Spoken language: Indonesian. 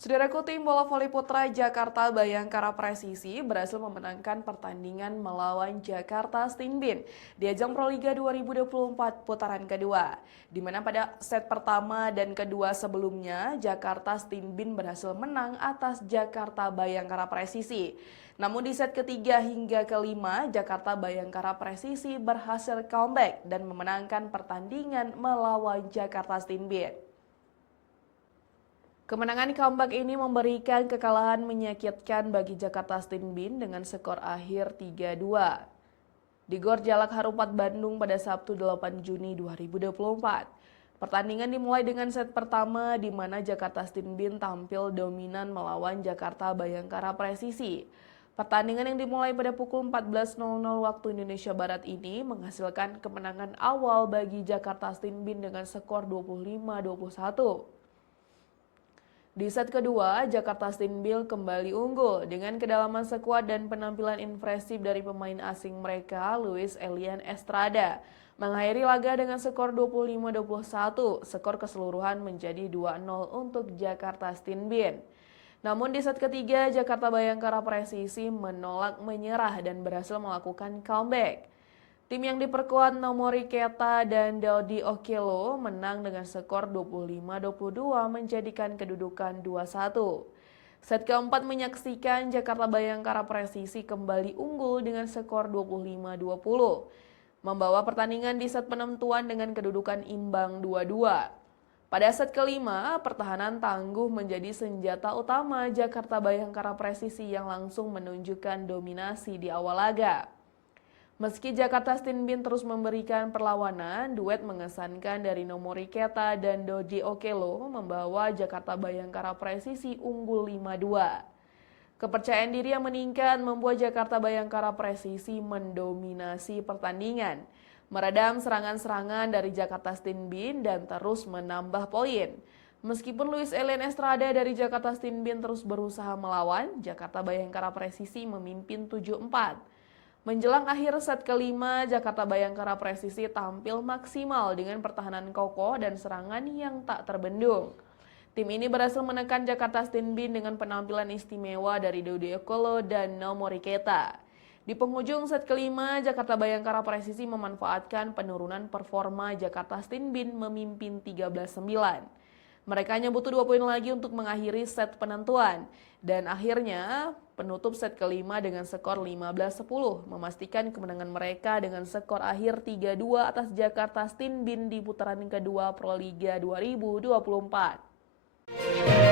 Saudaraku, tim bola voli putra Jakarta Bayangkara Presisi berhasil memenangkan pertandingan melawan Jakarta Stinbin di ajang Proliga 2024 putaran kedua, di mana pada set pertama dan kedua sebelumnya Jakarta Stinbin berhasil menang atas Jakarta Bayangkara Presisi. Namun di set ketiga hingga kelima, Jakarta Bayangkara Presisi berhasil comeback dan memenangkan pertandingan melawan Jakarta Stinbin. Kemenangan comeback ini memberikan kekalahan menyakitkan bagi Jakarta Stinbin dengan skor akhir 3-2 di Gor Jalak Harupat Bandung pada Sabtu 8 Juni 2024. Pertandingan dimulai dengan set pertama di mana Jakarta Stinbin tampil dominan melawan Jakarta Bayangkara Presisi. Pertandingan yang dimulai pada pukul 14.00 waktu Indonesia Barat ini menghasilkan kemenangan awal bagi Jakarta Stinbin dengan skor 25-21. Di set kedua, Jakarta Stinbin kembali unggul dengan kedalaman skuad dan penampilan impresif dari pemain asing mereka, Luis Elian Estrada. Mengakhiri laga dengan skor 25-21, skor keseluruhan menjadi 2-0 untuk Jakarta Stinbin. Namun di set ketiga, Jakarta Bayangkara Presisi menolak menyerah dan berhasil melakukan comeback. Tim yang diperkuat Nomori Keta dan Dodi Okello menang dengan skor 25-22 menjadikan kedudukan 2-1. Set keempat menyaksikan Jakarta Bayangkara Presisi kembali unggul dengan skor 25-20. Membawa pertandingan di set penentuan dengan kedudukan imbang 2-2. Pada set kelima, pertahanan tangguh menjadi senjata utama Jakarta Bayangkara Presisi yang langsung menunjukkan dominasi di awal laga. Meski Jakarta Stinbin terus memberikan perlawanan, duet mengesankan dari Nomori Keta dan Dodi Okello membawa Jakarta Bayangkara Presisi unggul 5-2. Kepercayaan diri yang meningkat membuat Jakarta Bayangkara Presisi mendominasi pertandingan, meredam serangan-serangan dari Jakarta Stinbin dan terus menambah poin. Meskipun Luis Elian Estrada dari Jakarta Stinbin terus berusaha melawan, Jakarta Bayangkara Presisi memimpin 7-4. Menjelang akhir set kelima, Jakarta Bayangkara Presisi tampil maksimal dengan pertahanan kokoh dan serangan yang tak terbendung. Tim ini berhasil menekan Jakarta Stinbin dengan penampilan istimewa dari Dodi Okello dan Nomori Keta. Di penghujung set kelima, Jakarta Bayangkara Presisi memanfaatkan penurunan performa Jakarta Stinbin memimpin 13-9. Mereka hanya butuh 2 poin lagi untuk mengakhiri set penentuan. Dan akhirnya penutup set kelima dengan skor 15-10 memastikan kemenangan mereka dengan skor akhir 3-2 atas Jakarta Stinbin di putaran kedua Proliga 2024.